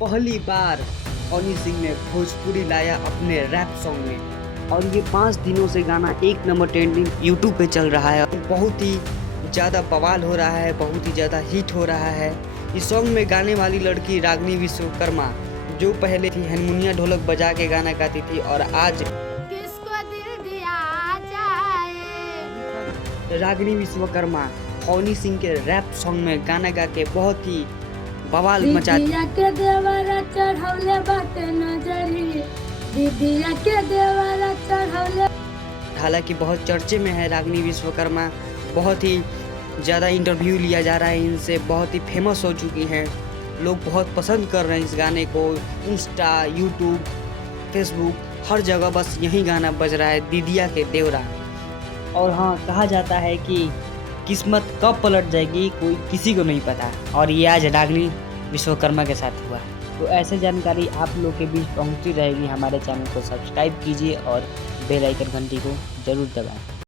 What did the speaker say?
पहली बार हनी सिंह ने भोजपुरी लाया अपने रैप सॉन्ग में, और ये 5 दिनों से गाना 1 नंबर ट्रेंडिंग यूट्यूब पे चल रहा है। बहुत ही ज़्यादा बवाल हो रहा है, बहुत ही ज़्यादा हिट हो रहा है। इस सॉन्ग में गाने वाली लड़की रागिनी विश्वकर्मा, जो पहले थी हारमोनिया ढोलक बजा के गाना गाती थी, और आज किसको दिल दिया जाए। रागिनी विश्वकर्मा हनी सिंह के रैप सॉन्ग में गाना गा के बहुत ही बवाल मचा। दीदिया के देवरा चढ़ौले बाटे नजरी, दीदिया के देवरा चढ़ौले। हालांकि बहुत चर्चे में है रागिनी विश्वकर्मा, बहुत ही ज़्यादा इंटरव्यू लिया जा रहा है इनसे, बहुत ही फेमस हो चुकी हैं, लोग बहुत पसंद कर रहे हैं इस गाने को। इंस्टा, यूट्यूब, फेसबुक, हर जगह बस यही गाना बज रहा है, दीदिया के देवरा। और हाँ, कहा जाता है कि किस्मत कब पलट जाएगी कोई किसी को नहीं पता, और ये आज रागिनी विश्वकर्मा के साथ हुआ। तो ऐसे जानकारी आप लोग के बीच पहुंचती रहेगी। हमारे चैनल को सब्सक्राइब कीजिए और बेल आइकन घंटी को जरूर दबाएं।